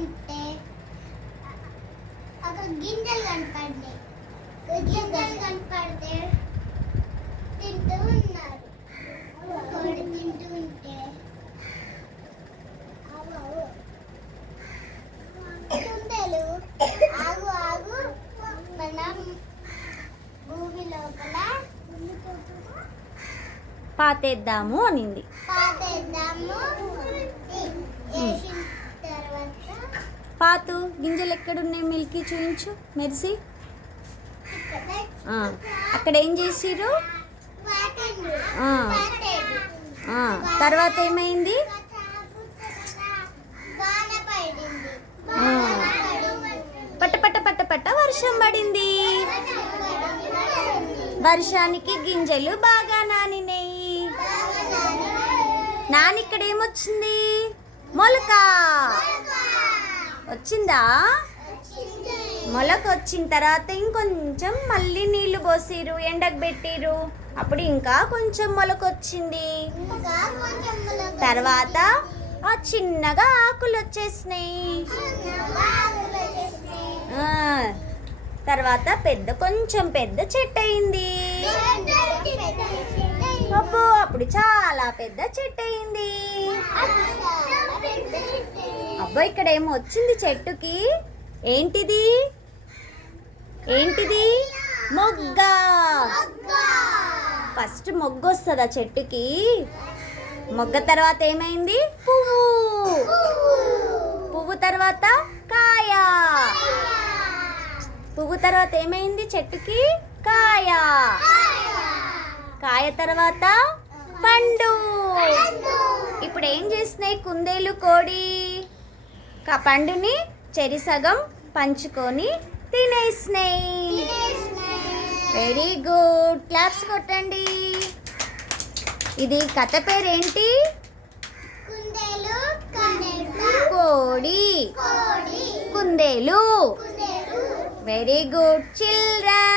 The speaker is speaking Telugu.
ఉంటే ఒక గింజలు గింజలు కనపడితే తింటూ ఉన్నారు. తింటూ ఉంటే ఆగు ఆగు. మనం భూమి లోపల పాతేద్దాము అనింది. పాతేద్దాము. పాతు గింజలు ఎక్కడున్నాయి మిల్కీ చూయించు. మెరిసి? అక్కడ ఏం చేసిరు తర్వాత ఏమైంది? పట్ట పట్ట పట్ట పట్ట వర్షం పడింది. వర్షానికి గింజలు బాగా నానినాయి. నాని ఇక్కడ ఏమొచ్చింది మొలక. వచ్చిందా? మొలక వచ్చిన తర్వాత ఇంకొంచెం మళ్ళీ నీళ్ళు పోసిరు ఎండకు పెట్టిరు అప్పుడు ఇంకా కొంచెం మొలక వచ్చింది. తర్వాత ఆ చిన్నగా ఆకులు వచ్చేసినాయి. తర్వాత పెద్ద కొంచెం పెద్ద చెట్టు అయింది. అబ్బో అప్పుడు చాలా పెద్ద చెట్టు అయింది. అబ్బో ఇక్కడ ఏమో వచ్చింది చెట్టుకి. ఏంటిది? ఏంటిది? మొగ్గ. ఫస్ట్ మొగ్గ వస్తుంది ఆ చెట్టుకి? మొగ్గ తర్వాత ఏమైంది? పువ్వు. పువ్వు తర్వాత కాయ. పువ్వు తర్వాత ఏమైంది చెట్టుకి? కాయ. కాయ తర్వాత పండు. ఇప్పుడు ఏం చేసినాయి కుందేలు కోడి? పండుని చెరి సగం పంచుకొని తినేసినాయి వెరీ గుడ్ క్లాప్స్ కొట్టండి. ఇది కథ పేరు ఏంటి కుందేలు కనేట కోడి. కుందేలు. Very good children